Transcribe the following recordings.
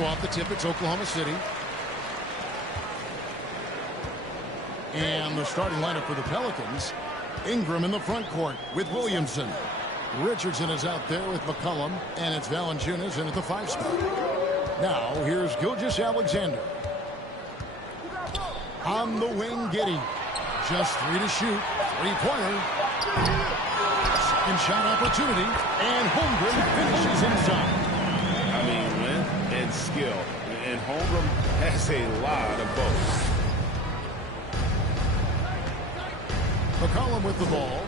So off the tip, it's Oklahoma City. And the starting lineup for the Pelicans. Ingram in the front court with Williamson. Richardson is out there with McCollum. And it's Valanciunas in at the 5 spot. Now, here's Gilgeous-Alexander. On the wing, Giddey. Just 3 to shoot. 3-pointer. Second shot opportunity. And Holmgren finishes inside. I mean, length and skill. And Holmgren has a lot of both. McCollum with the ball.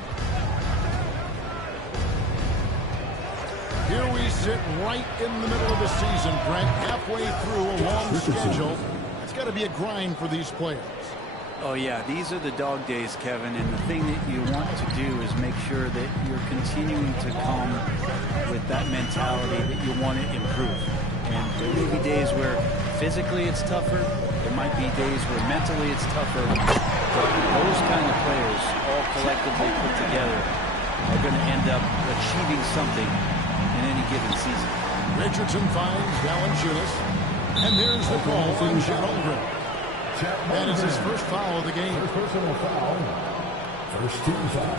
Here we sit right in the middle of the season, Brent. Halfway through a long schedule. It's got to be a grind for these players. Oh, yeah, these are the dog days, Kevin, and the thing that you want to do is make sure that you're continuing to come with that mentality that you want to improve. And there may be days where physically it's tougher. There might be days where mentally it's tougher. But those kind of players, all collectively put together, are going to end up achieving something in any given season. Richardson finds Valanciunas. And there's the call from Chet Holmgren. That is his first foul of the game. First personal foul. First team foul.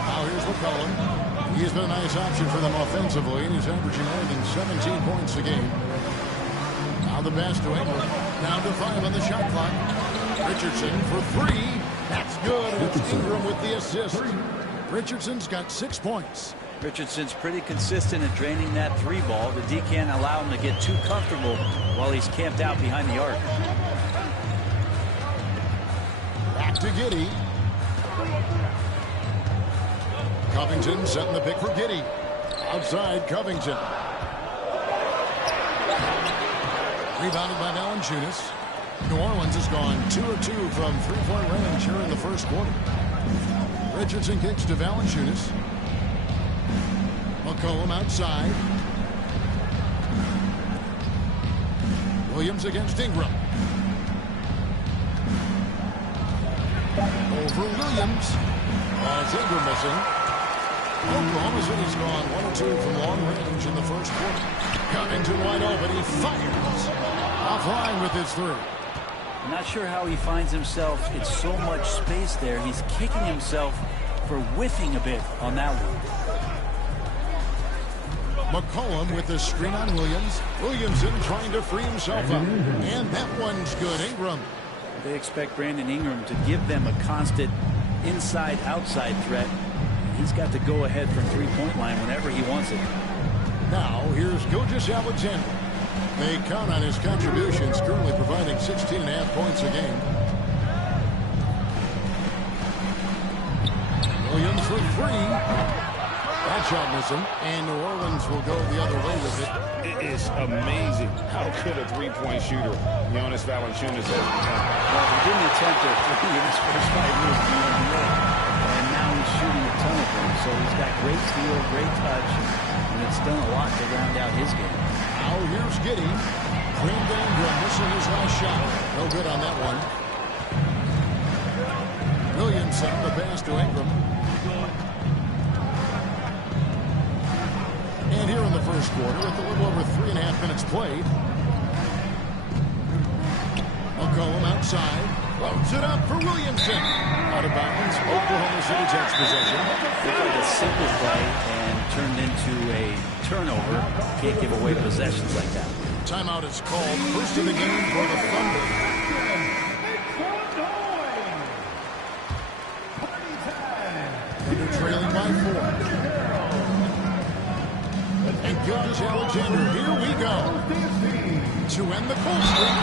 Now here's McCollum. He has been a nice option for them offensively, and he's averaging more than 17 points a game. Now the pass to Ingram. Down to 5 on the shot clock. Richardson for 3. That's good. And it's Ingram with the assist. Richardson's got 6 points. Richardson's pretty consistent at draining that 3 ball. The D can't allow him to get too comfortable while he's camped out behind the arc. Back to Giddey. Covington setting the pick for Giddey. Outside Covington. Rebounded by Valanciunas. New Orleans has gone 2 of 2 from 3-point range here in the first quarter. Richardson kicks to Valanciunas. McCollum outside. Williams against Ingram. Over Williams. It's Ingram missing. Oklahoma City's gone 1 of 2 from long range in the first quarter. Covington wide open. He fires. Offline with his 3. I'm not sure how he finds himself in so much space there. He's kicking himself for whiffing a bit on that one. McCollum with the screen on Williams. Williamson trying to free himself up. And that one's good. Ingram. They expect Brandon Ingram to give them a constant inside-outside threat. He's got to go ahead from 3-point line whenever he wants it. Now here's Gilgeous-Alexander. They count on his contributions, currently providing 16.5 points a game. Williams for 3. That shot missing, and New Orleans will go the other way with it. It is amazing how good a 3-point shooter Jonas Valanciunas has become. Well, he didn't attempt a 3 in his first 5 moves in the NBA, and now he's shooting a ton of them. So he's got great feel, great touch, and it's done a lot to round out his game. Now here's Giddey. Brandon Ingram missing his last shot. No good on that one. Williamson, the pass to Ingram. And here in the first quarter, with a little over 3.5 minutes played. McCollum outside. Loads it up for Williamson. Out of bounds. Oklahoma City takes possession. Looked like a simple play and turned into a turnover. Can't give away possessions like that. Timeout is called. First of the game for the Thunder. Thunder trailing by 4. And Gilgeous-Alexander, here we go. To end the cold streak.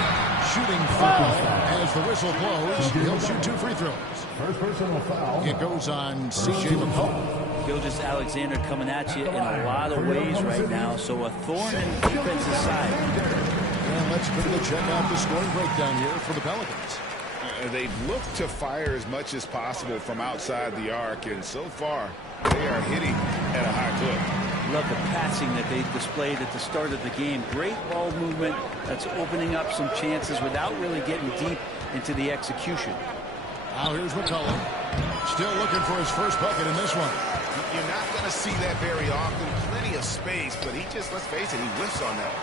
Shooting foul as the whistle blows. He'll shoot 2 free throws. First personal foul. It goes on C.J. McCollum. Gilgeous-Alexander coming at you in a lot of ways right now. So a thorn in the defensive side. And let's quickly check out the scoring breakdown here for the Pelicans. They've looked to fire as much as possible from outside the arc, and so far they are hitting at a high clip. Love the passing that they displayed at the start of the game. Great ball movement that's opening up some chances without really getting deep into the execution. Now here's McCollum. Still looking for his first bucket in this one. You're not going to see that very often. Plenty of space, but he just, let's face it, he whiffs on that.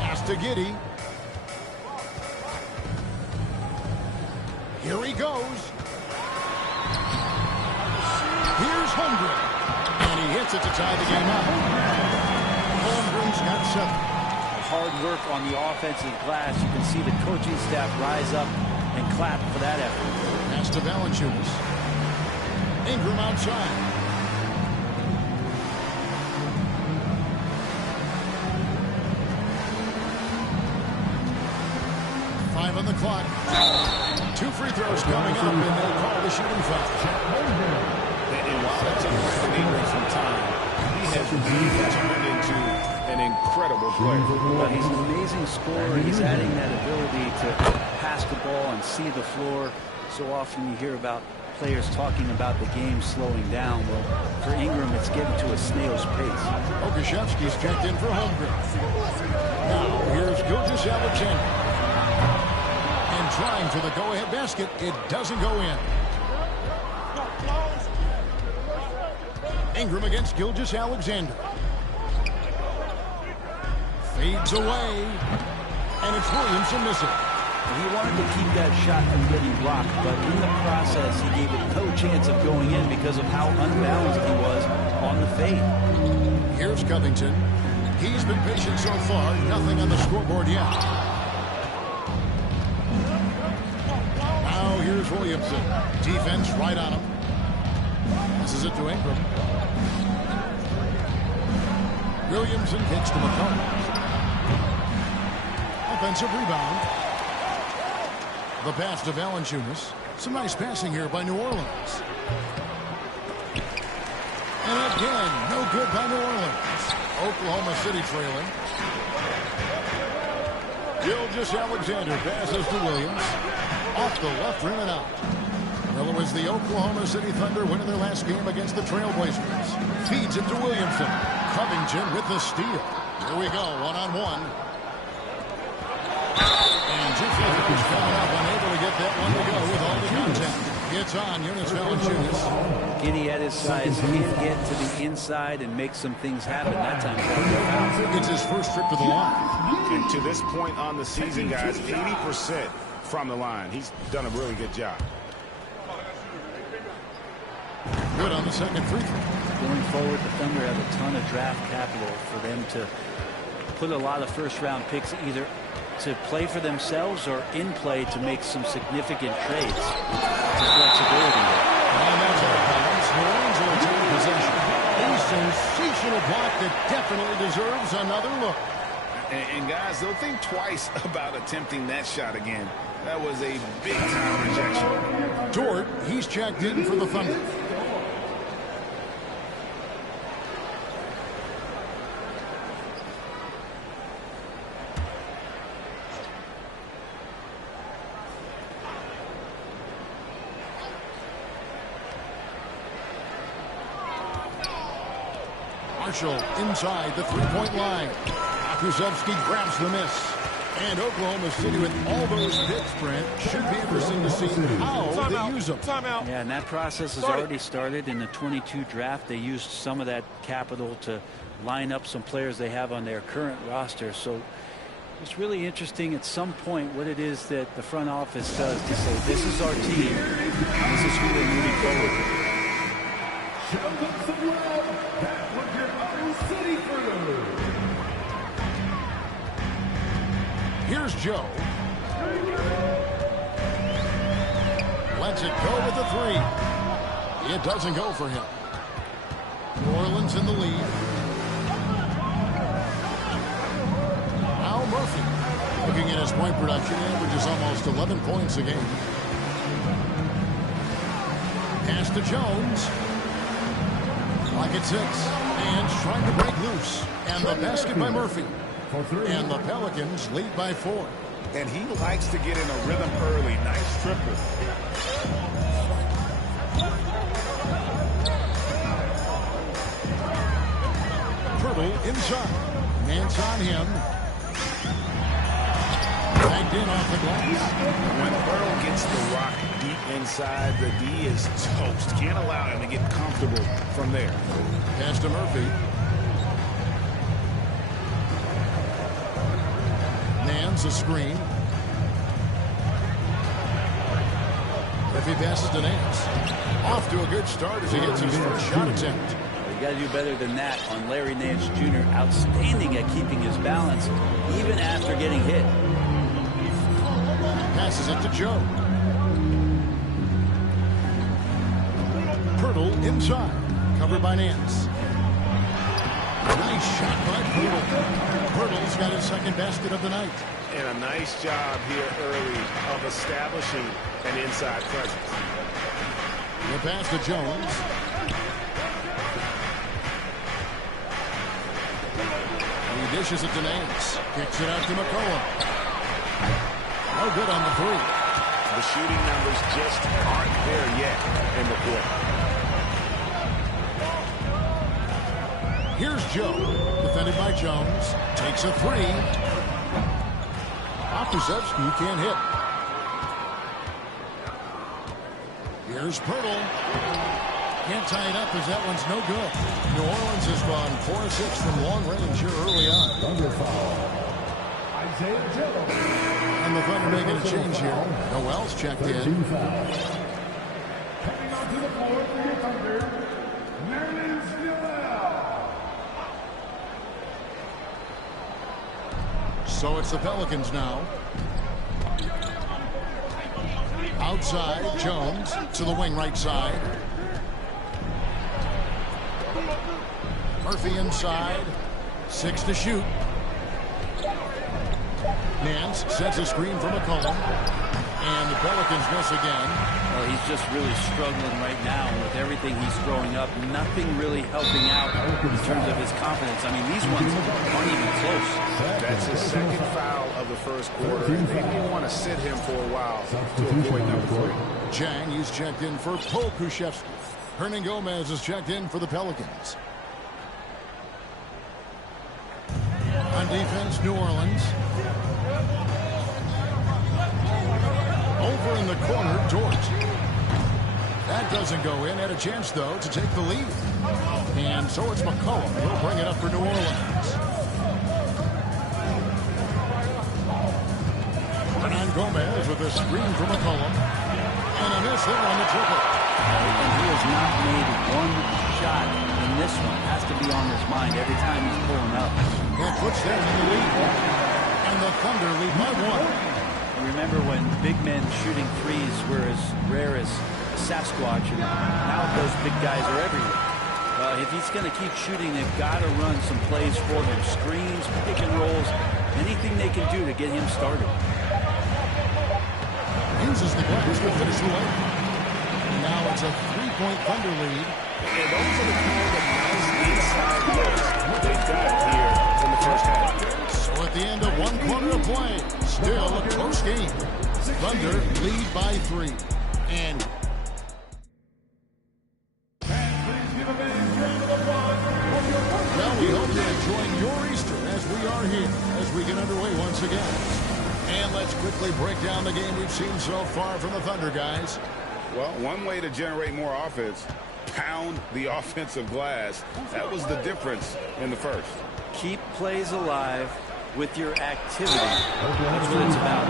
Pass to Giddey. Here he goes. Here's Holmgren. And he hits it to tie the game up. Holmgren's got 7. Hard work on the offensive glass. You can see the coaching staff rise up and clap for that effort. Pass to Valanciunas. Ingram outside. Five on the clock. 2 free throws coming up, and they'll call the shooting foul. And while that took Brandon Ingram some time, he has really turned into an incredible player. But he's an amazing scorer. He's adding that ability to pass the ball and see the floor. So often you hear about players talking about the game slowing down. Well, for Ingram, it's getting to a snail's pace. Okashevsky's checked in for Holmgren. Now here's Gilgeous-Alexander. And trying for the go-ahead basket. It doesn't go in. Ingram against Gilgeous-Alexander. Fades away. And it's Williamson missing. He wanted to keep that shot from getting blocked, but in the process, he gave it no chance of going in because of how unbalanced he was on the fade. Here's Covington. He's been patient so far. Nothing on the scoreboard yet. Now here's Williamson. Defense right on him. Passes it to Ingram. Williamson kicks to McCollum. Offensive rebound. The pass to Valanciunas. Some nice passing here by New Orleans. And again, no good by New Orleans. Oklahoma City trailing. Gilgeous-Alexander passes to Williams. Off the left rim and out. Well, it was the Oklahoma City Thunder winning their last game against the Trailblazers. Feeds it to Williamson. Covington with the steal. Here we go, one-on-one. And 2 free throws coming up, unable to get that one to go with all the contact. Gets on Jonas Valanciunas. Giddey at his size can get to the inside and make some things happen. That time, it's his first trip to the line. And to this point on the season, guys, 80% from the line. He's done a really good job. Good on the second free throw. Going forward, the Thunder have a ton of draft capital for them to put a lot of first-round picks either to play for themselves or in play to make some significant trades. It's a flexibility there. And that's our comments. New Orleans will take possession. A sensational block that definitely deserves another look. And guys, they'll think twice about attempting that shot again. That was a big-time rejection. Dort, he's checked in for the Thunder. Marshall inside the three-point line. Okashevsky grabs the miss. And Oklahoma City with all those picks, Brent, should be interesting to see how they use them. Yeah, and that process has already started in the 22 draft. They used some of that capital to line up some players they have on their current roster. So it's really interesting at some point what it is that the front office does to say, this is our team. This is who we're moving forward. Here's Joe. Lets it go with the three. It doesn't go for him. New Orleans in the lead. Al Murphy. Looking at his point production, averages almost 11 points a game. Pass to Jones. Clock at 6. And trying to break loose. And the basket by Murphy. And the Pelicans lead by 4. And he likes to get in a rhythm early. Nice triple. Pirtle inside. Man's on him. Backed in off the glass. When Earl gets the rock deep inside, the D is toast. Can't allow him to get comfortable from there. Pass to Murphy. Nance a screen. Murphy passes to Nance. Off to a good start as he gets his first shot attempt. You got to do better than that on Larry Nance Jr. Outstanding at keeping his balance, even after getting hit. Passes it to Joe. Pirtle inside. Covered by Nance. Nice shot by Pirtle. Pirtle's got his second basket of the night. And a nice job here early of establishing an inside presence. The pass to Jones. He dishes it to Nance. Kicks it out to McCollum. No good on the three. The shooting numbers just aren't there yet in the quarter. Here's Joe. Defended by Jones. Takes a three. Opusevsky can't hit. Here's Pirtle. Can't tie it up as that one's no good. New Orleans has gone 4-6 from long range here early on. Thunder foul. Isaiah Joe. And the Thunder making a change here. Noel's checked in. Coming onto the floor for your Thunder, Nerlens Noel. So it's the Pelicans now. Outside, Jones to the wing right side. Murphy inside. 6 to shoot. Nance sets a screen for McCollum. And the Pelicans miss again. Well, he's just really struggling right now with everything he's throwing up. Nothing really helping out in terms of his confidence. I mean, these ones aren't even close. That's his second foul of the first quarter. And maybe you want to sit him for a while to avoid number 3. Chang, he's checked in for Pokushevsky. Hernan Gomez is checked in for the Pelicans. On defense, New Orleans. Over in the corner, Dort. That doesn't go in. Had a chance, though, to take the lead. And so it's McCollum. He'll bring it up for New Orleans. Hernan Gomez with a screen for McCollum. And a miss there on the triple. And he has not made one shot in this one. Has to be on his mind every time he's pulling up. That puts them in the lead. And the Thunder lead by 1. Remember when big men shooting threes were as rare as Sasquatch, and now those big guys are everywhere. If he's going to keep shooting, they've got to run some plays for him. Screens, pick and rolls, anything they can do to get him started. Uses the glass to finish the way. And now it's a 3-point Thunder lead. And those are the kind of nice inside looks they got here in the first half. So at the end of 1 quarter of play, still a close game. Thunder lead by 3. And well, we hope you're enjoying your Easter as we are here, as we get underway once again. And let's quickly break down the game we've seen so far from the Thunder, guys. Well, one way to generate more offense, pound the offensive glass. That was the difference in the first. Keep plays alive with your activity. That's what it's about.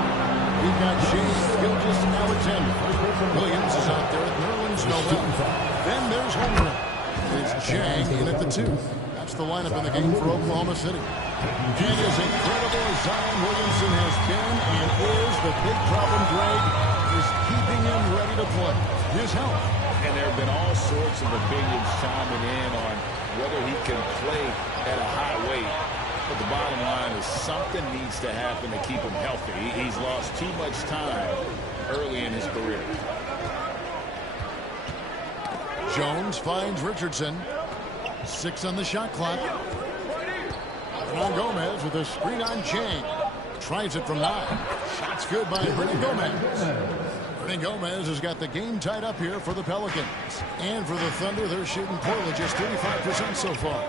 We've got Shane Gilgeous-Alexander. Williams is out there with Nerlens Noel. Then there's Holmgren. It's Chang in at the 2. That's the lineup in the game for Oklahoma City. And as incredible as Zion Williamson has been and is, the big problem, Greg, is keeping him ready to play. His health. And there have been all sorts of opinions chiming in on whether he can play at a high weight. But the bottom line is something needs to happen to keep him healthy. He's lost too much time early in his career. Jones finds Richardson. 6 on the shot clock. Hernan Gomez with a screen on Chang. Tries it from 9. Shot's good by Hernan Gomez. Hernan Gomez has got the game tied up here for the Pelicans. And for the Thunder, they're shooting poorly, just 35% so far.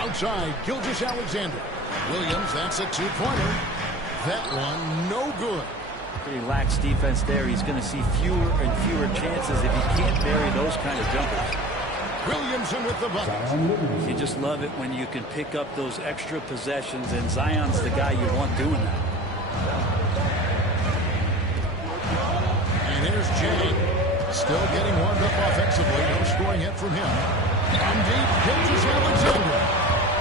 Outside, Gilgeous-Alexander. Williams, that's a 2-pointer. That one, no good. Pretty lax defense there. He's going to see fewer and fewer chances if he can't bury those kind of jumpers. Williamson with the bucket. You just love it when you can pick up those extra possessions, and Zion's the guy you want doing that. And here's Jay. Still getting warmed up offensively. No scoring hit from him. From deep, Gilgeous-Alexander.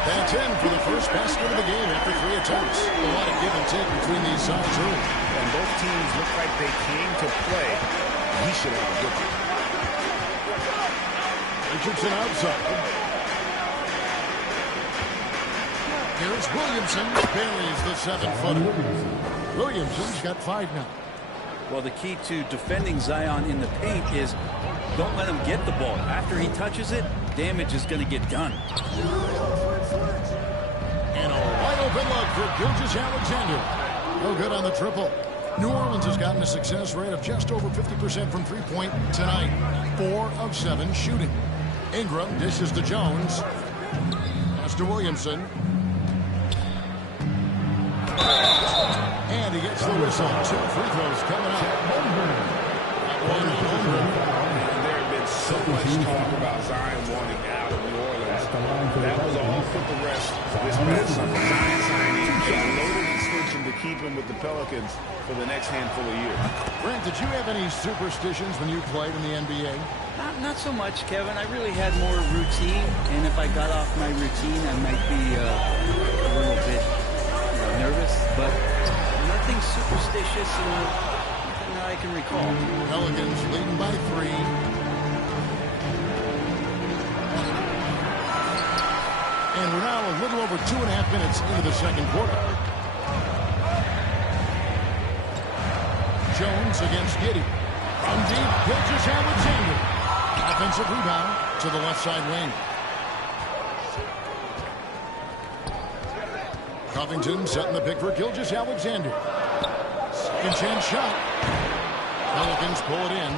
That's in for the first basket of the game after 3 attempts. A lot of give and take between these sides early. And both teams look like they came to play. He should have a good one. Richardson outside. Here's Williamson. Buries the 7-footer. Williamson's got 5 now. Well, the key to defending Zion in the paint is don't let him get the ball. After he touches it, damage is going to get done. And a wide open look for Gilgeous-Alexander. No good on the triple. New Orleans has gotten a success rate of just over 50% from three-point tonight. 4 of 7 shooting. Ingram dishes to Jones. Pass to Williamson. And he gets the whistle. 2 free throws coming up. One on Holmgren. There had been so much talk about Zion wanting out of New Orleans. That was all put to rest this past summer. Zion signing a loaded extension to keep him with the Pelicans for the next handful of years. Brent, did you have any superstitions when you played in the NBA? Not so much, Kevin. I really had more routine, and if I got off my routine, I might be a little bit nervous, but nothing superstitious and nothing that I can recall. Pelicans leading by 3. And we're now a little over 2.5 minutes into the second quarter. Jones against Giddey. From deep, Gilgeous-Alexander. Offensive rebound to the left side wing. Covington setting the pick for Gilgeous-Alexander. Second chance shot. Pelicans pull it in.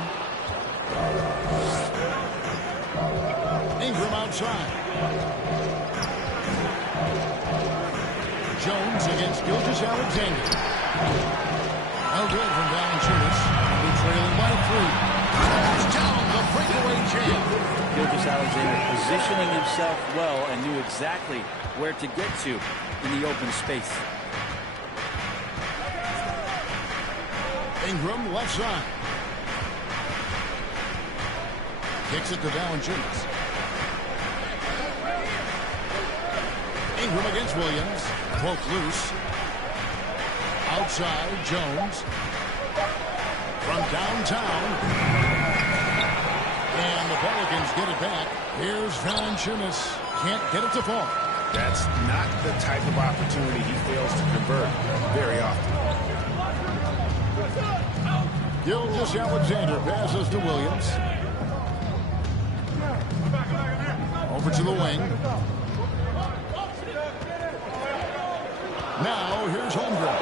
Ingram outside. Jones against Gilgeous-Alexander. No good from Valanciunas. They're trailing by 3. It's down the breakaway jam. Gilgeous-Alexander positioning himself well and knew exactly where to get to in the open space. Ingram left side. Kicks it to Valanciunas. Ingram against Williams. Broke loose. Outside, Jones. From downtown. And the Pelicans get it back. Here's Valanciunas. Can't get it to fall. That's not the type of opportunity he fails to convert very often. Gilgeous-Alexander passes to Williams. Over to the wing. Now here's Holmgren.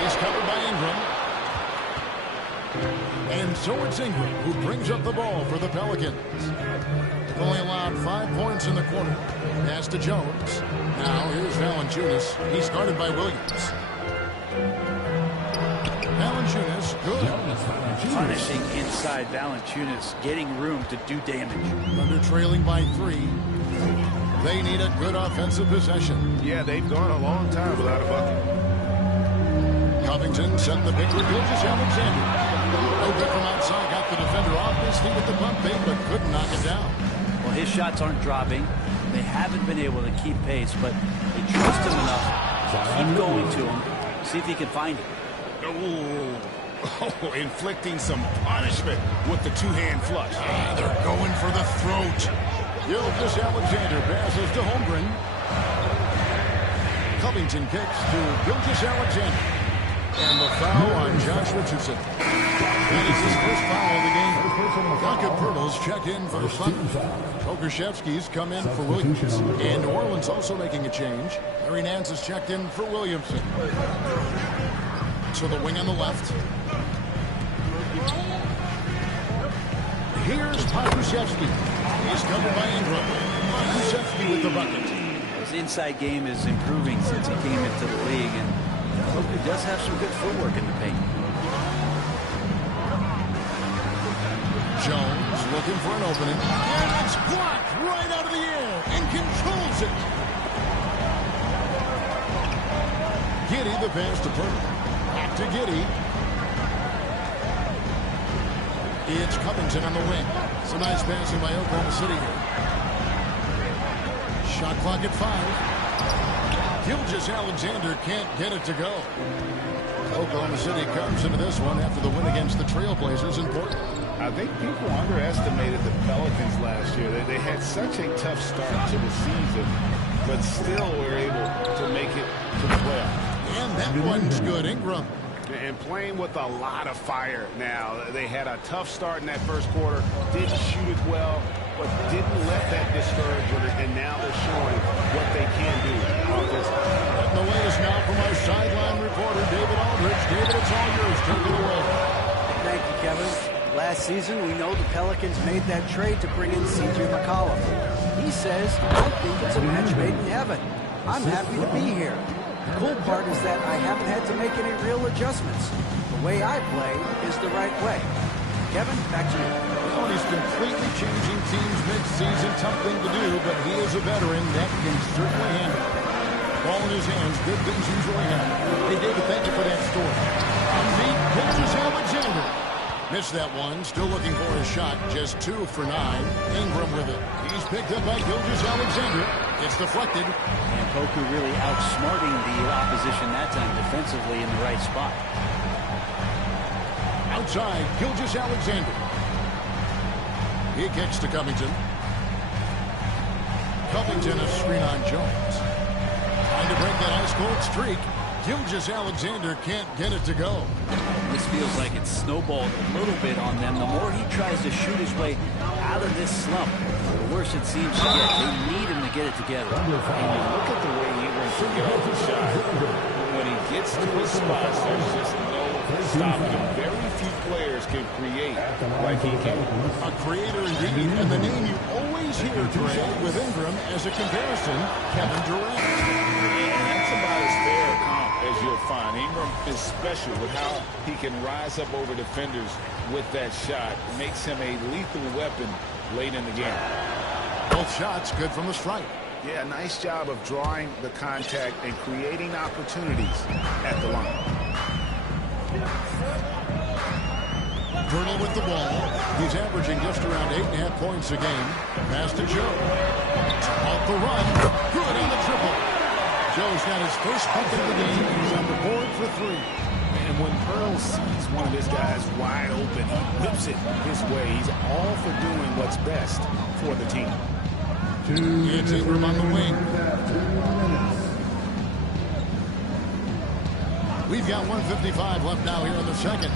He's covered by Ingram. And so it's Ingram who brings up the ball for the Pelicans. They've only allowed 5 points in the quarter. Pass to Jones. Now here's Valanciunas. He's guarded by Williams. Valanciunas, good. Punishing inside Valanciunas, getting room to do damage. Thunder trailing by 3. They need a good offensive possession. Yeah, they've gone a long time without a bucket. Covington sent the pick for Gilgeous-Alexander. No good from outside. Got the defender off his feet with the pump fake, but couldn't knock it down. Well, his shots aren't dropping. They haven't been able to keep pace, but they trust him enough to keep going to him. See if he can find it. Oh, inflicting some punishment with the two-hand flush. They're going for the throat. Gilgeous-Alexander passes to Holmgren. Covington kicks to Gilgeous-Alexander. And the foul on Josh Richardson. That is his first foul of the game. Duncan Pirtle's checked in for the Thunder. Pokuševski's come in for Williams. And New Orleans also making a change. Larry Nance has checked in for Williamson. So the wing on the left. Here's Pokuševski. He's covered by Ingram. Pokuševski with the bucket. His inside game is improving since he came into the league, and Poku does have some good footwork in the paint. Jones looking for an opening. And it's blocked right out of the air and controls it. Giddey the pass to Purtle. Back to Giddey. It's Covington on the wing. Some nice passing by Oklahoma City here. Shot clock at 5. Gilgeous-Alexander can't get it to go. Oklahoma City comes into this one after the win against the Trailblazers in Portland. I think people underestimated the Pelicans last year. They had such a tough start to the season, but still were able to make it to the playoffs. And that one's good. Ingram. And playing with a lot of fire now. They had a tough start in that first quarter, didn't shoot it well, but didn't let that discourage them, and now they're showing what they can do offensively. And the latest now from our sideline reporter, David Aldridge. David, it's all yours. Take it away. Thank you, Kevin. Last season, we know the Pelicans made that trade to bring in C.J. McCollum. He says, I think it's a match made in heaven. I'm happy to be here. The cool part is that I haven't had to make any real adjustments. The way I play is the right way. Kevin, back to you. Well, he's completely changing teams mid-season. Tough thing to do, but he is a veteran that can certainly handle it. Ball in his hands. Good things usually happen. Hey, David, thank you for that story. And meet Gilgeous-Alexander. Missed that one. Still looking for a shot. Just 2 for 9. Ingram with it. He's picked up by Gilgeous-Alexander. It's deflected. And Poku really outsmarting the opposition that time defensively in the right spot. Outside, Gilgeous-Alexander. He kicks to Covington. Covington a screen on Jones. Trying to break that ice-cold streak. Gilgeous-Alexander can't get it to go. This feels like it's snowballed a little bit on them. The more he tries to shoot his way out of this slump, the worse it seems to get. They need him to get it together. And you look at the way he wants to get off the shot. When he gets to his spots, there's just no stopping him. Very few players can create like he can. A creator indeed, and the name you always hear, Dre, with Ingram as a comparison, Kevin Durant. And that's about as fair a comp as you'll find. Ingram is special with how he can rise up over defenders with that shot. It makes him a lethal weapon late in the game. Both shots good from the stripe. Yeah, nice job of drawing the contact and creating opportunities at the line. Purtle with the ball. He's averaging just around 8.5 points a game. Pass to Joe. Off the run. Good on the triple. Joe's got his first bucket of the game. He's on the board for 3. And when Pearl sees one of his guys wide open, he whips it his way. He's all for doing what's best for the team. It's Ingram on the wing. We've got 1:55 left now here in the second.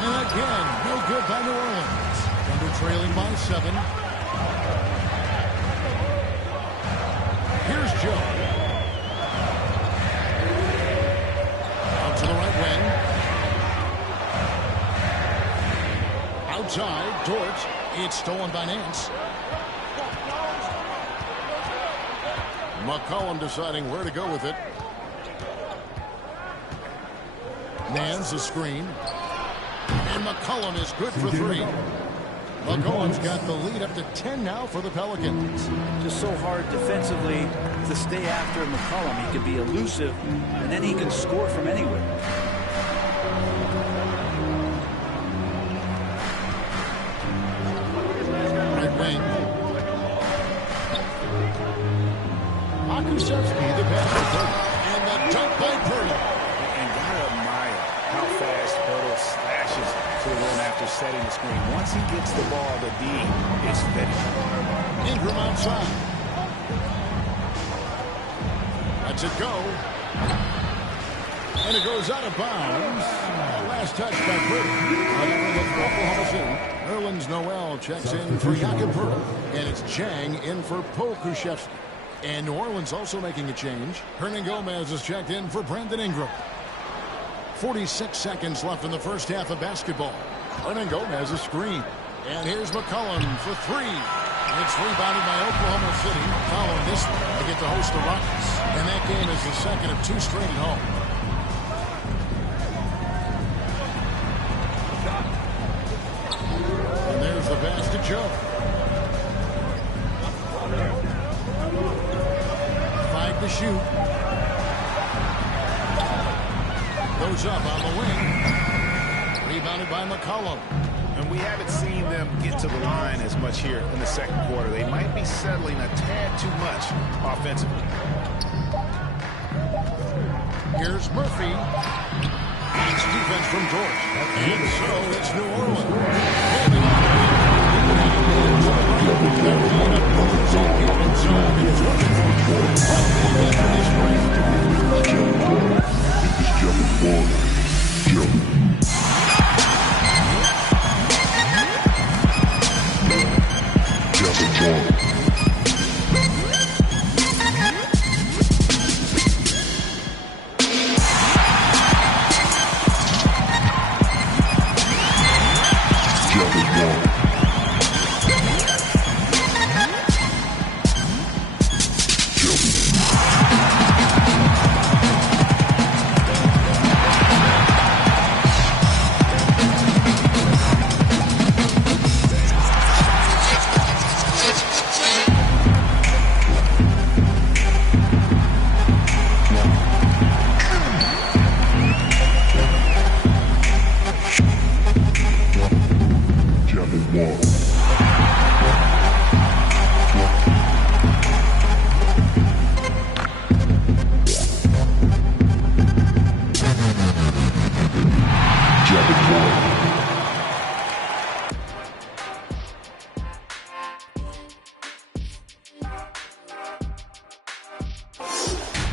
And again, no good by New Orleans. Thunder trailing by 7. Here's Joe. Out to the right wing. Outside, Torch. It's stolen by Nance. McCollum deciding where to go with it. Nance a screen. And McCollum is good for 3. McCollum's got the lead up to 10 now for the Pelicans. Just so hard defensively to stay after McCollum. He can be elusive, and then he can score from anywhere. Right wing. Akusevsky, the pass to Purtle. And the dunk by Purtle. And gotta admire how fast Purtle slashes to the rim after setting the screen. Once he gets the ball, the D is finished. Ingram outside. Lets it go. And it goes out of bounds. Last touch by Purtle. Oklahoma City. Nerlens Noel checks in for Jakob Purtle. And it's Chang in for Pokusevsky. And New Orleans also making a change. Hernan Gomez is checked in for Brandon Ingram. 46 seconds left in the first half of basketball. Hernan Gomez a screen. And here's McCollum for 3. It's rebounded by Oklahoma City. Following this one, they get to host the Rockets. And that game is the second of 2 straight at home. Joe. 5 to shoot. Goes up on the wing. Rebounded by McCollum. And we haven't seen them get to the line as much here in the second quarter. They might be settling a tad too much offensively. Here's Murphy. Nice defense from George. And so it's New Orleans.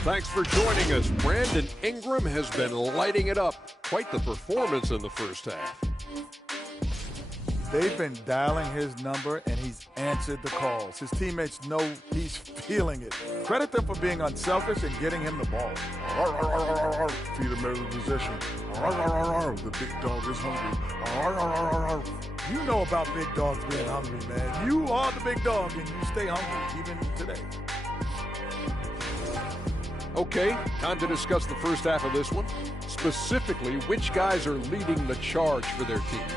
Thanks for joining us. Brandon Ingram has been lighting it up. Quite the performance in the first half. They've been dialing his number, and he's answered the calls. His teammates know he's feeling it. Credit them for being unselfish and getting him the ball. Feed him every possession. The big dog is hungry. You know about big dogs being hungry, man. You are the big dog, and you stay hungry even today. Okay, time to discuss the first half of this one. Specifically, which guys are leading the charge for their teams?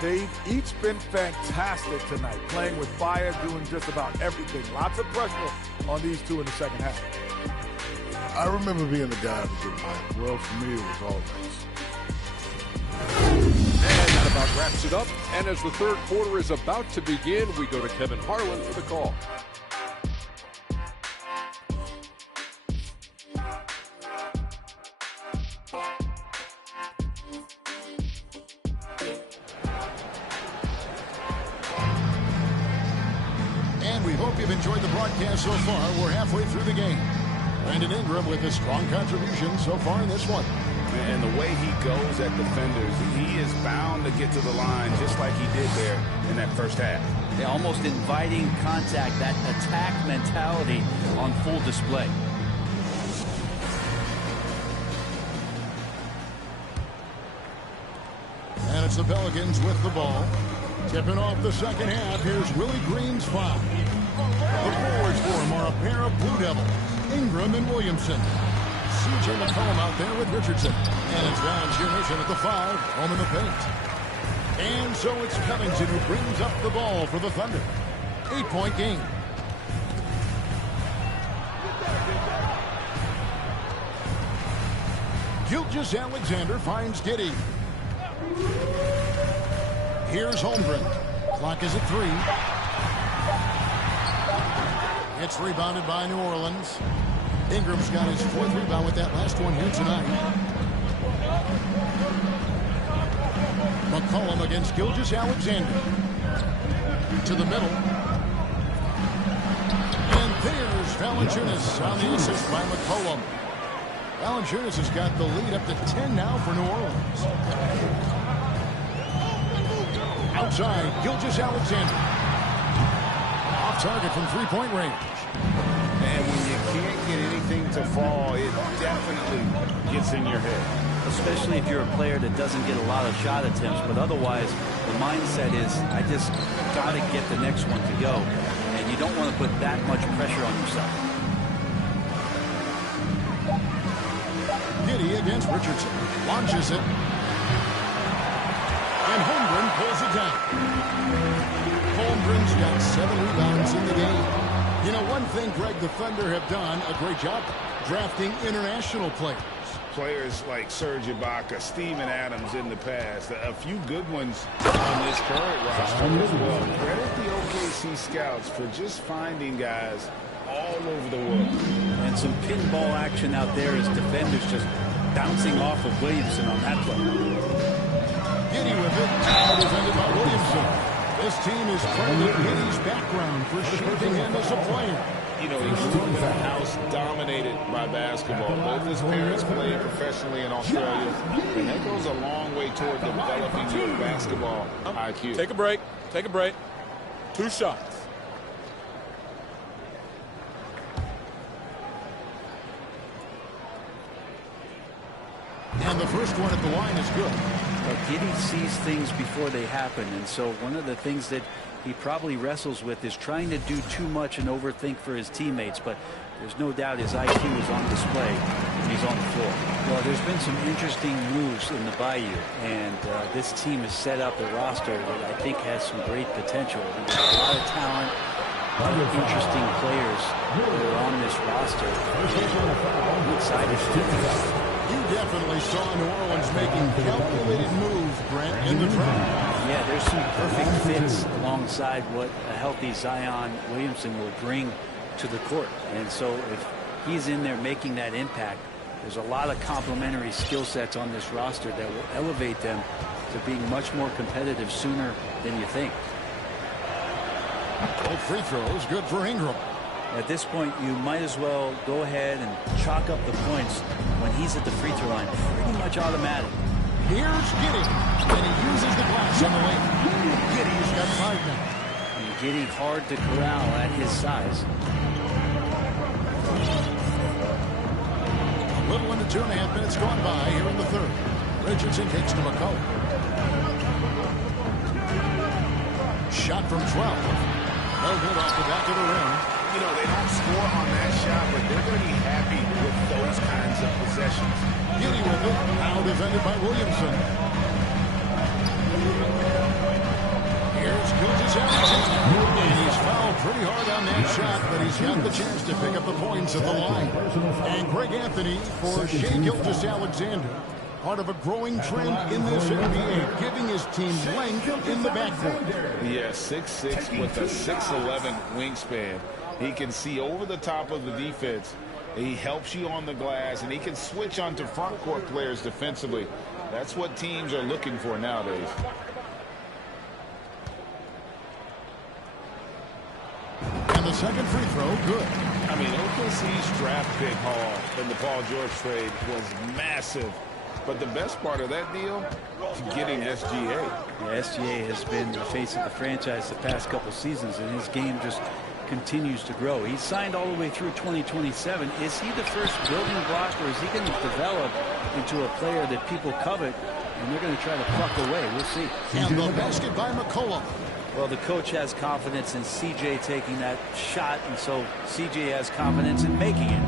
They've each been fantastic tonight, playing with fire, doing just about everything. Lots of pressure on these two in the second half. I remember being the guy that did that. Well, for me, it was always. And that about wraps it up. And as the third quarter is about to begin, we go to Kevin Harlan for the call. You've enjoyed the broadcast so far. We're halfway through the game. Brandon Ingram with a strong contribution so far in this one. And the way he goes at defenders, he is bound to get to the line just like he did there in that first half. They're almost inviting contact, that attack mentality on full display. And it's the Pelicans with the ball. Tipping off the second half, here's Willie Green's foul. The forwards for him are a pair of Blue Devils, Ingram and Williamson. C.J. McCollum out there with Richardson. And it's Valanciunas at the 5, home in the paint. And so it's Covington who brings up the ball for the Thunder. 8-point game. Gilgeous-Alexander finds Giddey. Here's Holmgren. Clock is at 3. It's rebounded by New Orleans. Ingram's got his 4th rebound with that last one here tonight. McCollum against Gilgeous-Alexander. To the middle. And there's Valanciunas on the assist by McCollum. Valanciunas has got the lead up to 10 now for New Orleans. Outside, Gilgeous-Alexander. Off target from three-point range. And when you can't get anything to fall, it definitely gets in your head. Especially if you're a player that doesn't get a lot of shot attempts, but otherwise the mindset is, I just got to get the next one to go. And you don't want to put that much pressure on yourself. Giddey against Richardson. Launches it. And Holmgren pulls it down. Holmgren's got 7 rebounds in the game. You know, one thing Greg, the Thunder have done a great job drafting international players. Players like Serge Ibaka, Steven Adams in the past, a few good ones on this current roster as well. Credit the OKC scouts for just finding guys all over the world. And some pinball action out there as defenders just bouncing off of Williamson on that play. Giddey with it, now defended by Williamson. This team is credited Giddey's background for shaping him as a player. You know, he grew up in a house dominated by basketball. Both his parents played professionally in Australia, and that goes a long way toward developing your basketball IQ. Take a break. Take a break. 2 shots. And the first one at the line is good. Well, Giddey sees things before they happen, and so one of the things that he probably wrestles with is trying to do too much and overthink for his teammates, but there's no doubt his IQ is on display when he's on the floor. Well, there's been some interesting moves in the Bayou, and this team has set up a roster that I think has some great potential. There's a lot of talent, a lot of interesting players that are on this roster. I'm excited for this. You definitely saw New Orleans making calculated moves, Brent, in the draft. Yeah, there's some perfect fits alongside what a healthy Zion Williamson will bring to the court. And so if he's in there making that impact, there's a lot of complementary skill sets on this roster that will elevate them to being much more competitive sooner than you think. Both free throws good for Ingram. At this point, you might as well go ahead and chalk up the points when he's at the free throw line. Pretty much automatic. Here's Giddey, and he uses the glass on the lane. Giddey's got 5 now. And Giddey hard to corral at his size. A little under 2.5 minutes gone by here in the third. Richardson takes to McCollum. Shot from 12. No good off the back of the rim. You know, they don't score on that shot, but they're going to be happy with those kinds of possessions. Giddey with it. Now defended by Williamson. Here's Gilgeous-Alexander. And he's fouled pretty hard on that shot, but he's got the chance to pick up the points at the line. And Greg Anthony for Shai Gilgeous-Alexander. Part of a growing trend in this NBA, giving his team length in the backcourt. Yeah, 6'6" with a 6'11" wingspan. He can see over the top of the defense. He helps you on the glass, and he can switch onto front court players defensively. That's what teams are looking for nowadays. And the second free throw, good. I mean, OKC's draft pick haul in the Paul George trade was massive. But the best part of that deal is getting SGA. Yeah, SGA has been the face of the franchise the past couple seasons, and his game just continues to grow. He's signed all the way through 2027. Is he the first building block, or is he going to develop into a player that people covet, and they're going to try to pluck away? We'll see. And the basket by McCollum. Well, the coach has confidence in CJ taking that shot, and so CJ has confidence in making it.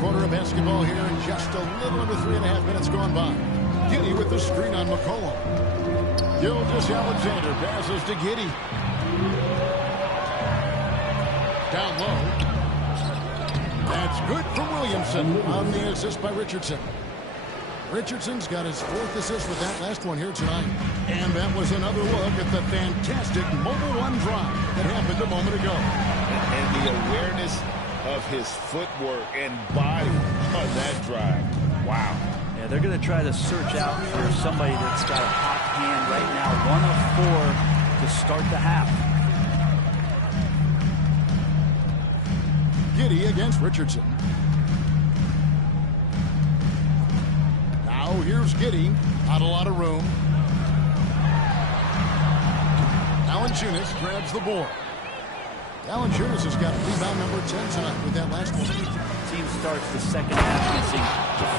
Quarter of basketball here in just a little under 3.5 minutes gone by. Giddey with the screen on McCollum. Gilgeous-Alexander passes to Giddey. Down low. That's good from Williamson on the assist by Richardson. Richardson's got his 4th assist with that last one here tonight. And that was another look at the fantastic mobile one drive that happened a moment ago. And the awareness of his footwork and body on that drive. Wow. Yeah, they're going to try to search out for somebody that's got a hot hand right now. 1 of 4 to start the half. Giddey against Richardson. Now here's Giddey. Not a lot of room. Valanciunas grabs the board. Valanciunas has got rebound number 10 tonight with that last one. Team starts the second half missing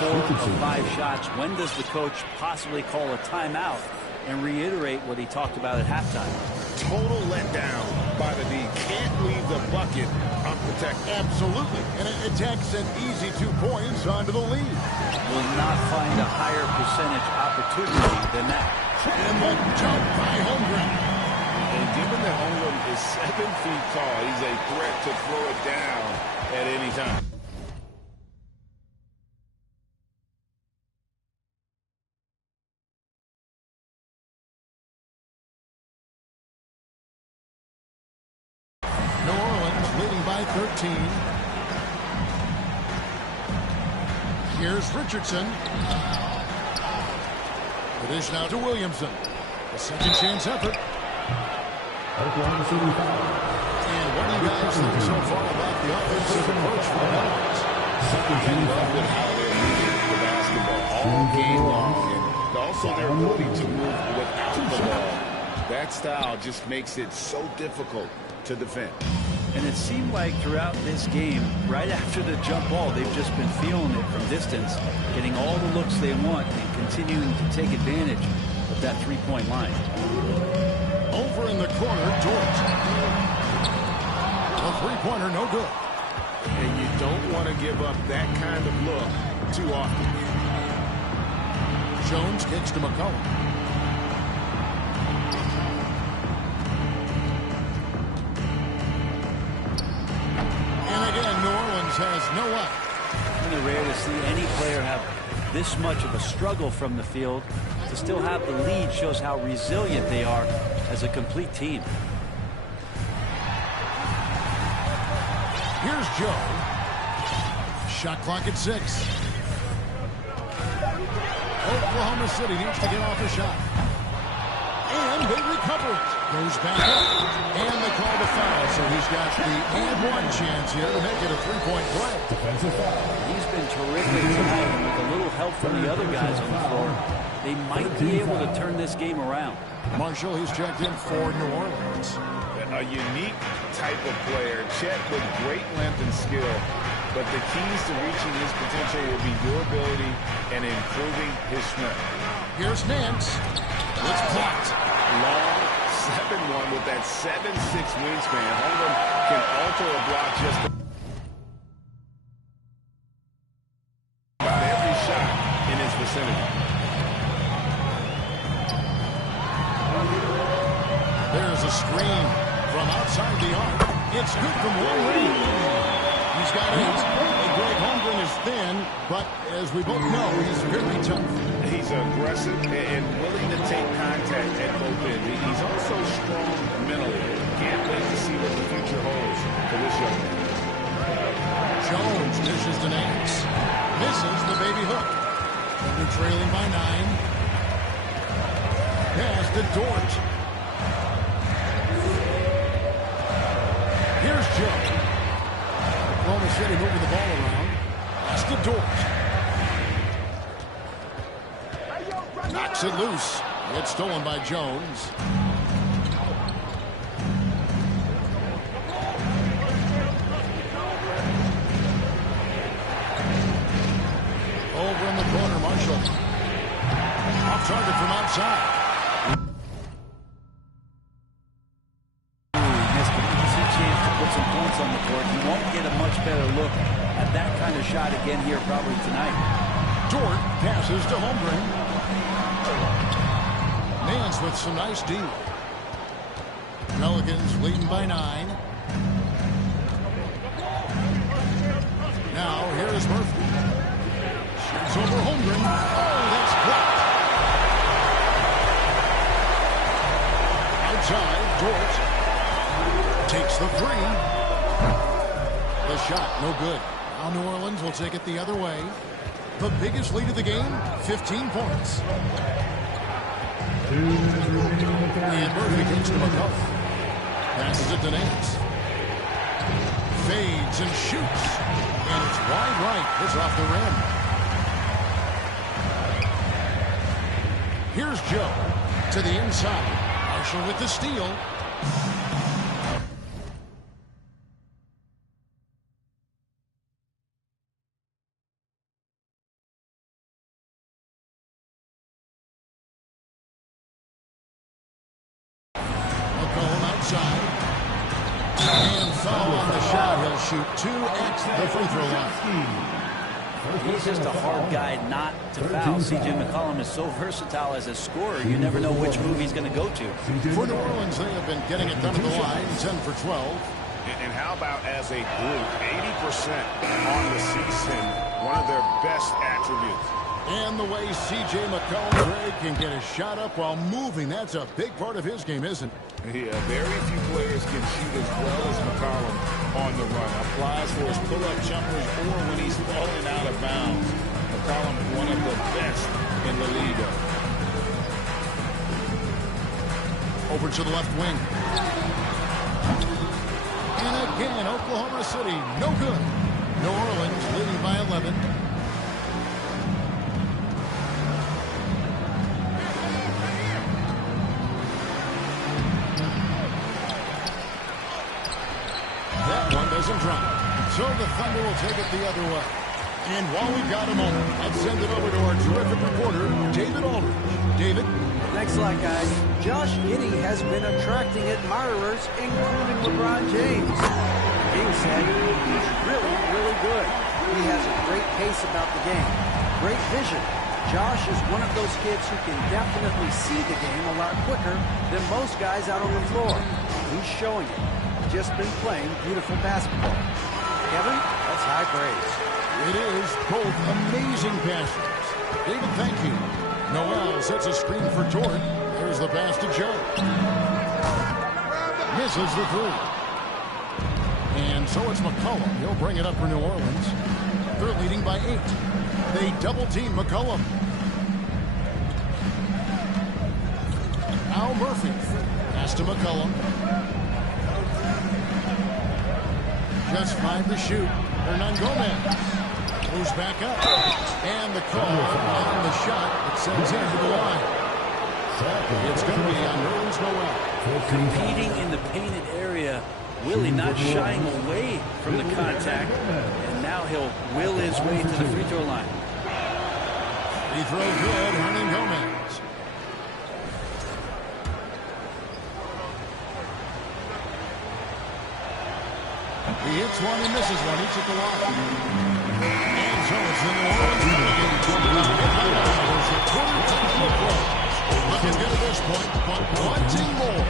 4 of 5 shots. When does the coach possibly call a timeout and reiterate what he talked about at halftime? Total letdown by the D. Can't leave the bucket unprotected. Absolutely. And it takes an easy 2 points onto the lead. Will not find a higher percentage opportunity than that. And the jump by Holmgren. And given that Holmgren is 7 feet tall, he's a threat to throw it down at any time. New Orleans leading by 13. Here's Richardson. The dish now to Williamson. A second chance effort. Oklahoma City foul. And what do you guys think so far about the offensive approach for the Pelicans? I love it how they're moving the basketball all game long. And also their ability to move without the ball. That style just makes it so difficult to defend. And it seemed like throughout this game, right after the jump ball, they've just been feeling it from distance, getting all the looks they want and continuing to take advantage of that three-point line. Over in the corner, George. A three-pointer, no good. And you don't want to give up that kind of look too often. Jones kicks to McCollum. New Orleans has no up. It's rare to see any player have this much of a struggle from the field. To still have the lead shows how resilient they are as a complete team. Here's Joe. Shot clock at 6. Oklahoma City needs to get off a shot. And they recover it. Goes back up. And they call the foul. So he's got the and one chance here to make it a three-point play. Defensive foul. He's been terrific tonight. And with a little help from the other guys on the floor, they might be able to turn this game around. Marshall, he's checked in for New Orleans. A unique type of player. Chet with great length and skill. But the keys to reaching his potential will be durability and improving his strength. Here's Nance. It's blocked. Long 7-1 with that 7'6" wingspan. Holmgren can alter a block just about every shot in his vicinity. There's a screen from outside the arc. It's good from long range. He's got 8. Greg Holmgren is thin, but as we both know, he's very tough. He's aggressive and willing to take contact at both ends. He's also strong mentally. Can't wait to see what the future holds for this young man. Jones dishes to Nance. Misses the baby hook. They're trailing by 9. Pass to Dort. Here's Joe. Oklahoma City moving the ball around. Pass to Dort. Knocks it loose. It's stolen by Jones. Over in the corner, Marshall. Off target from outside. He missed an easy chance to put some points on the board. He won't get a much better look at that kind of shot again here probably tonight. Dort passes to Holmgren. Nance with some nice D. Pelicans leading by 9. Now here is Murphy. Shoots over Holmgren. Oh, that's blocked. Outside, Dort takes the 3. The shot, no good. Now New Orleans will take it the other way. The biggest lead of the game, 15 points. 2 minutes remaining in the And third. Murphy kicks to McCollum. Passes it to Nance. Fades and shoots. And it's wide right. It's off the rim. Here's Joe to the inside. Marshall with the steal. McCollum outside. shoot 2 at the free throw line. He's just a hard guy not to foul. C.J. McCollum is so versatile as a scorer. You never know which move he's going to go to. For New Orleans, they have been getting it done to the line, 10 for 12. And how about as a group, 80% on the season, one of their best attributes. And the way C.J. McCollum, Greg, can get a shot up while moving, that's a big part of his game, isn't it? Yeah, very few players can shoot as well as McCollum on the run. Applies for his pull-up jumpers or when he's falling out of bounds. McCollum, one of the best in the league. Over to the left wing. And again, Oklahoma City, no good. New Orleans leading by 11. That one doesn't drop. So the Thunder will take it the other way. And while we've got a moment, let's send it over to our terrific reporter, David Aldridge. David? Thanks a lot, guys. Josh Giddey has been attracting admirers, including LeBron James. King said he's really, really good. He has a great pace about the game. Great vision. Josh is one of those kids who can definitely see the game a lot quicker than most guys out on the floor. He's showing it. Just been playing beautiful basketball. Kevin, that's high praise. It is both amazing passes. David, thank you. Noel sets a screen for Jordan. There's the pass to Joe. Misses the three. And so it's McCollum. He'll bring it up for New Orleans. They're leading by 8. They double-team McCollum. Al Murphy. Pass to McCollum. Just 5 to shoot. Hernan Gomez moves back up. And the call on the shot. It sends him to the line. It's going to be on Nerlens Noel. Competing in the painted area. Willie not shying away from the contact. And now he'll will his way to the free throw line. Free throw good. Hernan Gomez. He hits one and misses one. Each at the line. And so it's the New Orleans Pelicans. There's a quarter time to play. Looking good at this point, but wanting more.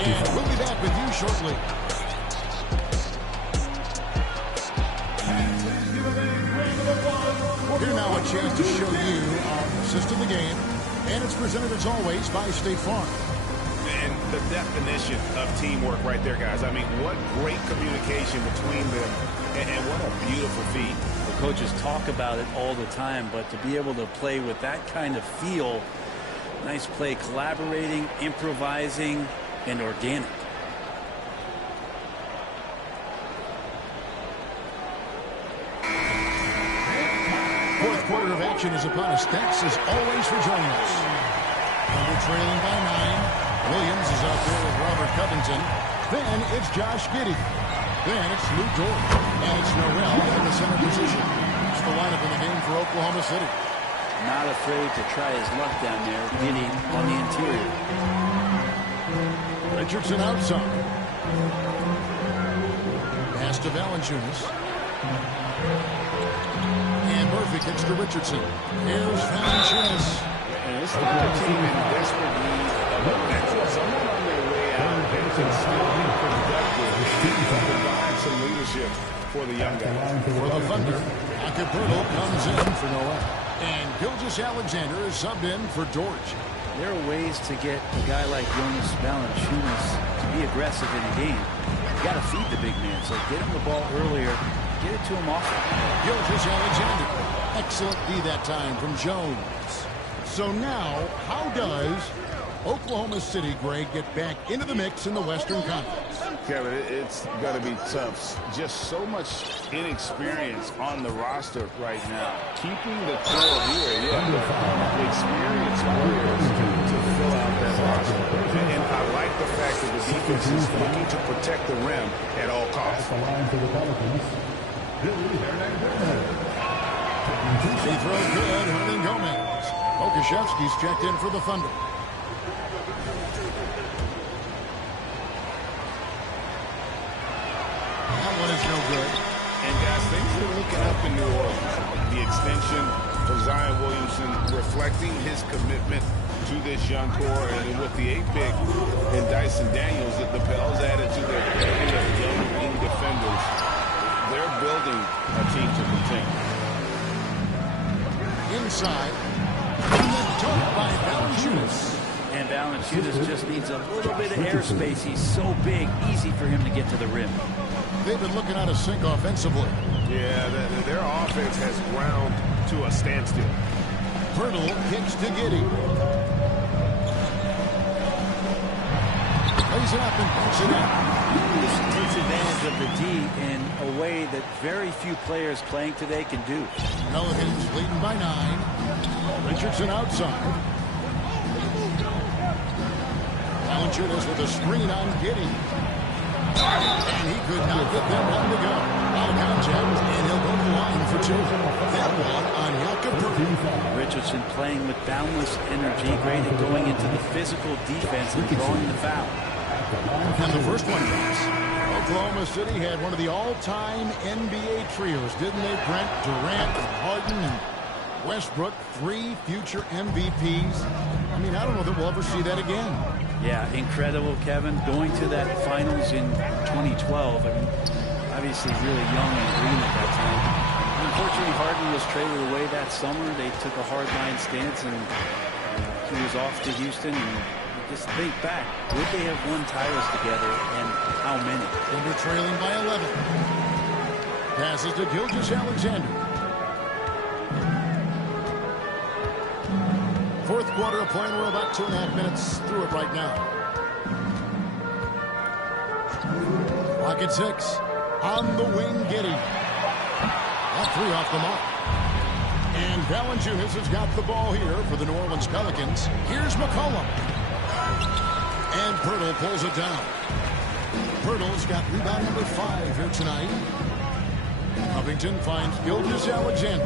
And we'll be back with you shortly. Here now a chance to show you our assist of the game. And it's presented as always by State Farm. And the definition of teamwork right there, guys. I mean, what great communication between them, and what a beautiful feat. The coaches talk about it all the time, but to be able to play with that kind of feel, nice play, collaborating, improvising, and organic. Fourth quarter of action is upon us. Thanks as always for joining us. Thunder trailing by 9. Williams is out there with Robert Covington. Then it's Josh Giddey. Then it's Lou Dort. And it's Noel in the center position. It's the lineup in the game for Oklahoma City. Not afraid to try his luck down there. Giddey on the interior. Richardson outside. Pass to Valanciunas. And Murphy kicks to Richardson. Here's Valanciunas. And this is a team in desperate need of a veteran. Someone on their way out and can still be productive and provide some leadership for the young guys. For the Thunder, Acapulco comes in for Noel. And Gilgeous-Alexander is subbed in for George. There are ways to get a guy like Jonas Valanciunas to be aggressive in a game. You got to feed the big man, so get him the ball earlier, get it to him often. Gilgeous-Alexander, excellent D that time from Jones. So now, how does Oklahoma City, Greg, get back into the mix in the Western Conference? Kevin, it's going to be tough. Just so much inexperience on the roster right now. Keeping the core here, experienced players to fill out that roster. And I like the fact that the defense is looking to protect the rim at all costs. Free throw good, Hernan Gomez. Okashevsky's checked in for the Thunder. That one is no good. And guys, things are looking up in New Orleans. The extension of Zion Williamson reflecting his commitment to this young core, and with the 8-pick and Dyson Daniels, the Pels added to their pedigree of young wing defenders. They're building a team to contend. Inside. And then dunk by Valanciunas. And Valanciunas just needs a little bit of airspace. He's so big, easy for him to get to the rim. They've been looking out of sync offensively. Yeah, their offense has ground to a standstill. Pirtle kicks to Giddey. Lays it up and puts it in. This takes advantage of the D in a way that very few players playing today can do. Pelicans leading by 9. Richardson outside. Valanciunas with a screen on Giddey. And he could not get them one to go. Out of contact, and he'll go to the line for 2. That one on Yelka. Richardson playing with boundless energy, great at going into the physical defense and drawing the foul. And the first one drops. Oklahoma City had one of the all-time NBA trios, didn't they, Brent? Durant, Harden, and Westbrook, 3 future MVPs. I mean, I don't know that we'll ever see that again. Yeah, incredible, Kevin. Going to that finals in 2012. I mean, obviously really young and green at that time. Unfortunately, Harden was traded away that summer. They took a hardline stance, and he was off to Houston. And just think back, would they have won titles together, and how many? Denver trailing by 11. Passes to Gilgeous-Alexander. Fourth quarter of play, and we're about 2.5 minutes through it right now. Clock at 6. On the wing, Giddey. That 3 off the mark. And Valanciunas has got the ball here for the New Orleans Pelicans. Here's McCollum. And Pirtle pulls it down. Pirtle's got rebound number 5 here tonight. Covington finds Gilgeous-Alexander.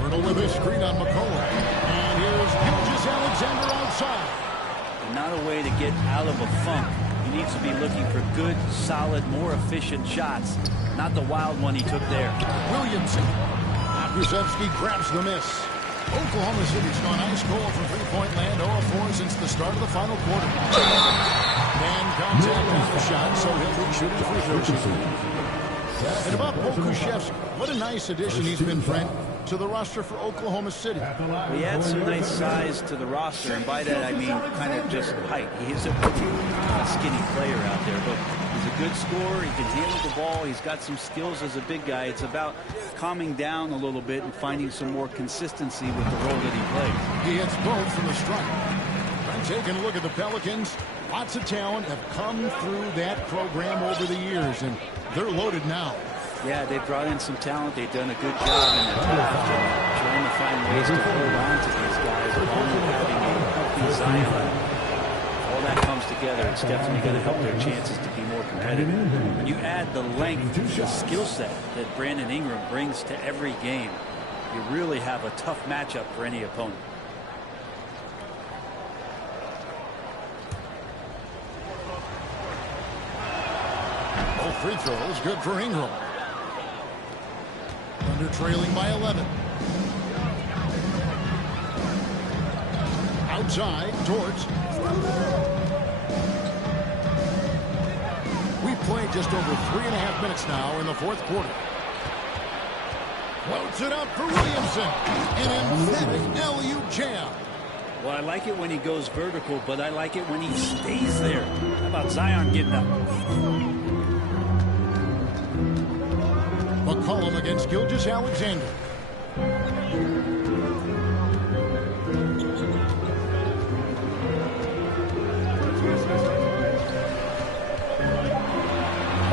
Pirtle with a screen on McCollum. And here's Gilgeous-Alexander outside. Not a way to get out of a funk. He needs to be looking for good, solid, more efficient shots. Not the wild one he took there. Williamson. Krzyzewski grabs the miss. Oklahoma City's gone ice cold from three-point land, 0-4 since the start of the final quarter. And contact on the shot, so he'll be shooting free throws. And about Pokusevski, what a nice addition he's been, Brent, to the roster for Oklahoma City. He adds some nice size to the roster, and by that I mean kind of just height. He's a skinny player out there, but he's a good scorer. He can handle the ball. He's got some skills as a big guy. It's about calming down a little bit and finding some more consistency with the role that he plays. He hits both from the strike. And taking a look at the Pelicans, lots of talent have come through that program over the years, and they're loaded now. Yeah, they brought in some talent. They've done a good job in the draft, trying to find ways to hold on to these guys along with having a healthy Zion. All that comes together. It's definitely going to help their chances to be more competitive. When you add the length, the skill set that Brandon Ingram brings to every game, you really have a tough matchup for any opponent. Both free throws good for Ingram. Thunder trailing by 11. Outside, towards. We've played just over 3.5 minutes now in the fourth quarter. Floats it up for Williamson. An emphatic alley-oop jam. Well, I like it when he goes vertical, but I like it when he stays there. How about Zion getting up? McCollum against Gilgeous-Alexander. And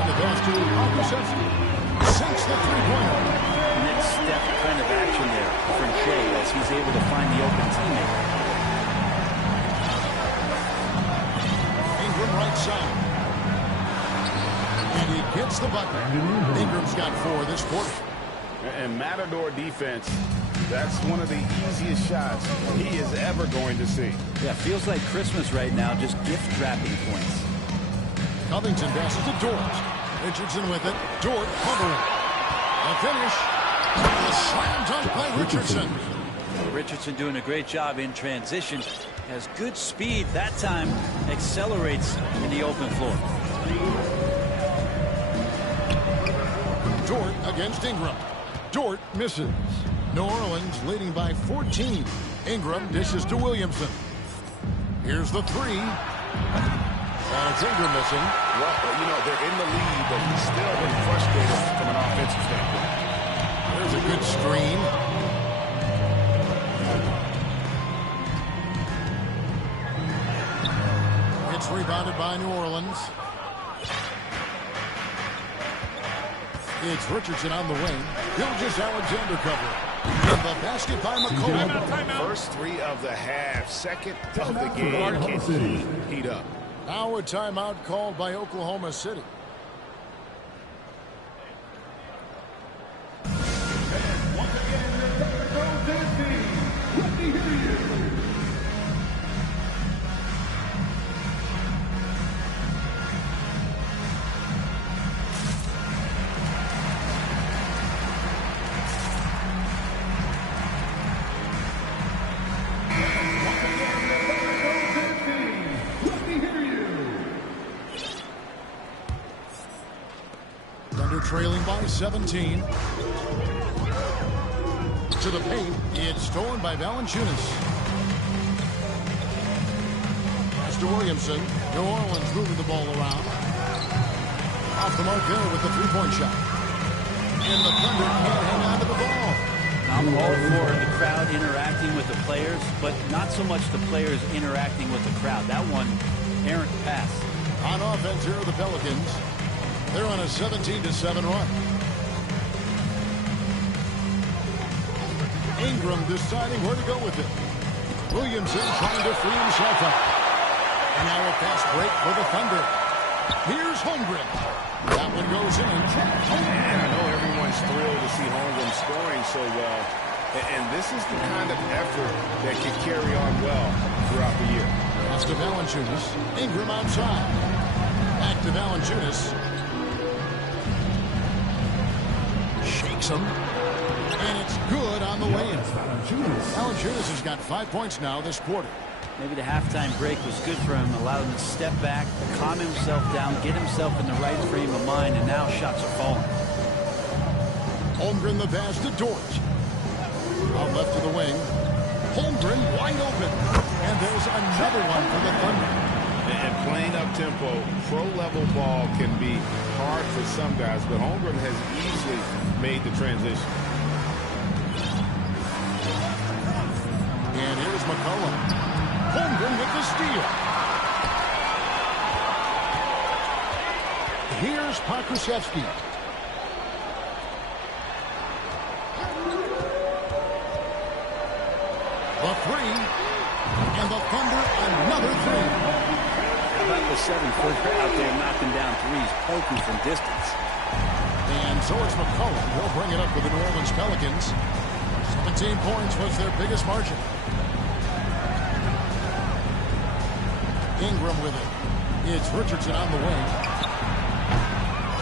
it goes to Krzyzewski. Sinks the three-pointer. Next step kind of action there from Shea as he's able to find the open teammate. Ingram right side. And he gets the bucket. Ingram's got 4 this quarter. And Matador defense That's one of the easiest shots he is ever going to see. Yeah, feels like Christmas right now, just gift wrapping points. Covington passes to Dort. Richardson with it. Dort covering. The finish. A slam dunk by Richardson. Richardson doing a great job in transition. Has good speed that time. Accelerates in the open floor. Dort against Ingram. Dort misses. New Orleans leading by 14. Ingram dishes to Williamson. Here's the three. And it's Ingram missing. Well, you know, they're in the lead, but he's still been frustrated from an offensive standpoint. There's a good screen. It's rebounded by New Orleans. It's Richardson on the wing. Gilgeous-Alexander cover. And the basket by McCollum. First three of the half. Second of the game. Can he heat up? Now a timeout called by Oklahoma City. Once again, your Thunderbird Tennessee. Let me hear you. Trailing by 17. To the paint. It's stolen by Valanciunas. Pass to Williamson. New Orleans moving the ball around. Off the mark there with the three-point shot. And the Thunder can't hang on to the ball. I'm all for the crowd interacting with the players, but not so much the players interacting with the crowd. That one, errant pass. On offense here are the Pelicans. They're on a 17-7 run. Ingram deciding where to go with it. Williamson trying to free himself up. And now a fast break for the Thunder. Here's Holmgren. That one goes in. And I know everyone's thrilled to see Holmgren scoring so well. And this is the kind of effort that can carry on well throughout the year. Pass to Valanciunas. Ingram outside. Back to Valanciunas. Shakes him. And it's good on the way-in. Valanciunas has got 5 points now this quarter. Maybe the halftime break was good for him. Allowed him to step back, calm himself down, get himself in the right frame of mind, and now shots are falling. Holmgren the pass to Dort. Out left to the wing. Holmgren wide open. And there's another one for the Thunder. And playing up-tempo, pro-level ball can be hard for some guys, but Holmgren has easily made the transition. And here's McCollum. Holmgren with the steal. Here's Pokusevski. The three. And the Thunder another three. About the 7-footer out there knocking down threes, poking from distance. And so it's McCollum. He'll bring it up with the New Orleans Pelicans. 17 points was their biggest margin. Ingram with it. It's Richardson on the wing.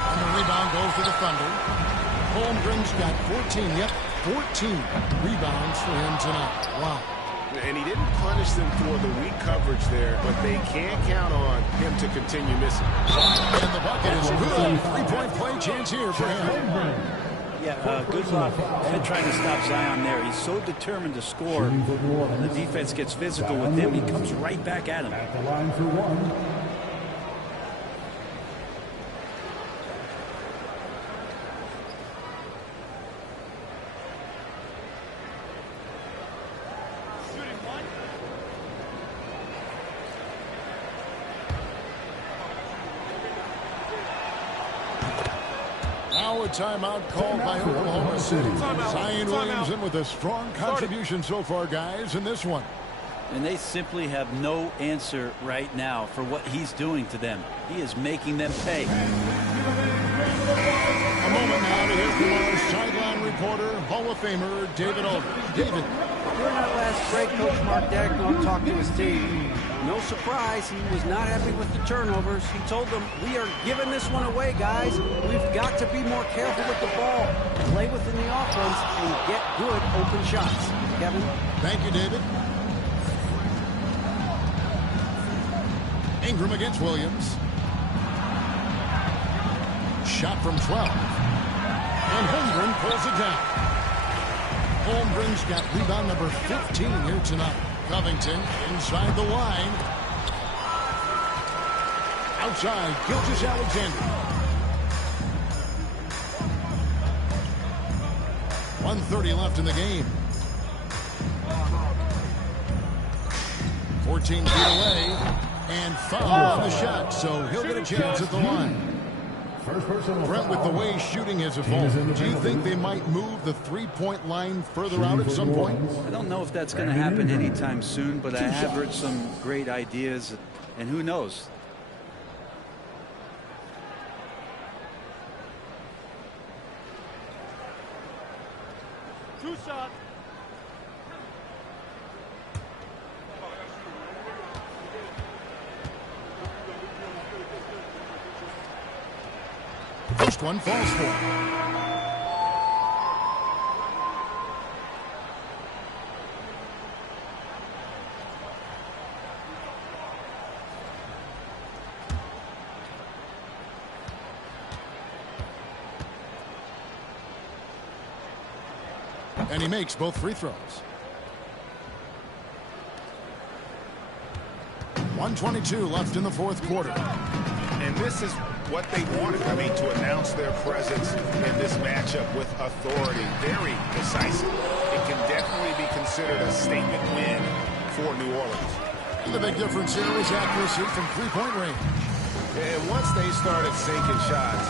And the rebound goes to the Thunder. Holmgren's got 14. Yep, 14 rebounds for him tonight. Wow. And he didn't punish them for the weak coverage there, but they can't count on him to continue missing. And the bucket is good. Three-point play chance here for him. Yeah, good luck. Been trying to stop Zion there. He's so determined to score. When the defense gets physical with him, he comes right back at him. At the line for one. Now a timeout called by Oklahoma City. Zion Williamson with a strong contribution so far, guys, in this one. And they simply have no answer right now for what he's doing to them. He is making them pay. A moment now to hear from our sideline reporter, Hall of Famer David Aldridge. David. During that last break, Coach Mark Daigneault talked to his team. No surprise, he was not happy with the turnovers. He told them, we are giving this one away, guys. We've got to be more careful with the ball, play within the offense, and get good open shots. Kevin? Thank you, David. Ingram against Williams. Shot from 12. And Holmgren pulls it down. Holmgren's got rebound number 15 here tonight. Covington inside the line. Outside, Gilgeous-Alexander. 1:30 left in the game. 14 feet away. And foul on the shot, so he'll get a chance at the line. Brent, with the way shooting has evolved, do you think they might move the three-point line further out at some point? I don't know if that's going to happen anytime soon, but I have heard some great ideas, and who knows? Two shots. First one falls for him. And he makes both free throws. 1:22 left in the fourth quarter. And this is what they wanted. I mean, to announce their presence in this matchup with authority. Very decisive. It can definitely be considered a statement win for New Orleans. And the big difference here was accuracy from three-point range. And once they started sinking shots,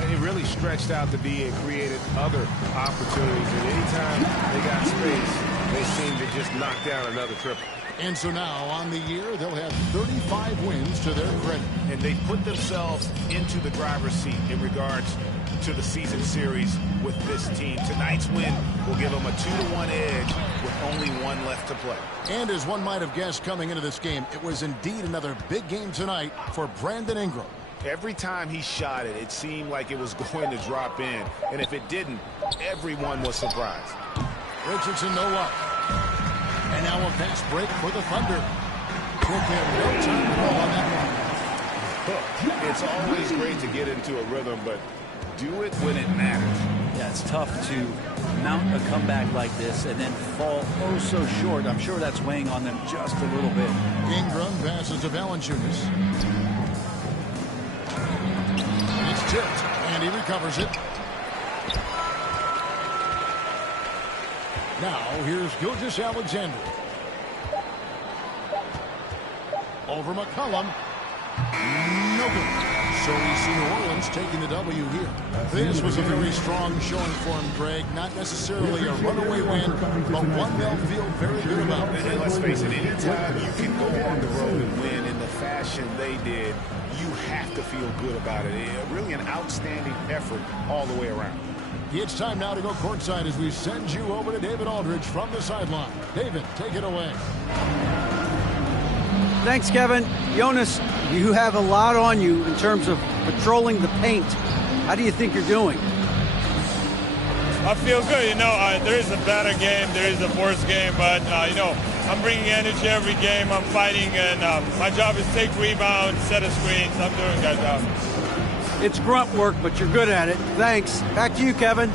they really stretched out the D and created other opportunities. And anytime they got space, they seemed to just knock down another triple. And so now, on the year, they'll have 35 wins to their credit. And they put themselves into the driver's seat in regards to the season series with this team. Tonight's win will give them a 2-1 edge with only one left to play. And as one might have guessed coming into this game, it was indeed another big game tonight for Brandon Ingram. Every time he shot it, it seemed like it was going to drop in. And if it didn't, everyone was surprised. Richardson, no luck. And now a fast break for the Thunder. Took him no time at all on that one. It's always great to get into a rhythm, but do it when it matters. Yeah, it's tough to mount a comeback like this and then fall oh so short. I'm sure that's weighing on them just a little bit. Ingram passes to Valanciunas. And it's tipped, and he recovers it. Now, here's Gilgeous-Alexander. Over McCollum. No good. So we see New Orleans taking the W here. This was a very strong showing for him, Greg. Not necessarily a runaway win, but one they'll feel very good about. And let's face it, anytime you can go on the road and win in the fashion they did, you have to feel good about it. Really an outstanding effort all the way around. It's time now to go courtside as we send you over to David Aldridge from the sideline. David, take it away. Thanks, Kevin. Jonas, you have a lot on you in terms of patrolling the paint. How do you think you're doing? I feel good. You know, there is a better game, there is a worse game, but, you know, I'm bringing energy every game. I'm fighting, and my job is to take rebounds, set of screens. I'm doing that job. It's grunt work, but you're good at it. Thanks. Back to you, Kevin.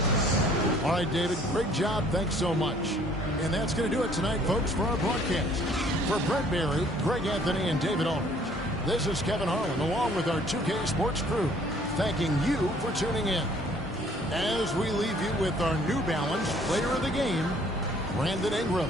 All right, David, great job. Thanks so much. And that's going to do it tonight, folks, for our broadcast. For Brent Barry, Greg Anthony, and David Aldridge, this is Kevin Harlan, along with our 2K Sports crew, thanking you for tuning in. As we leave you with our New Balance Player of the Game, Brandon Ingram.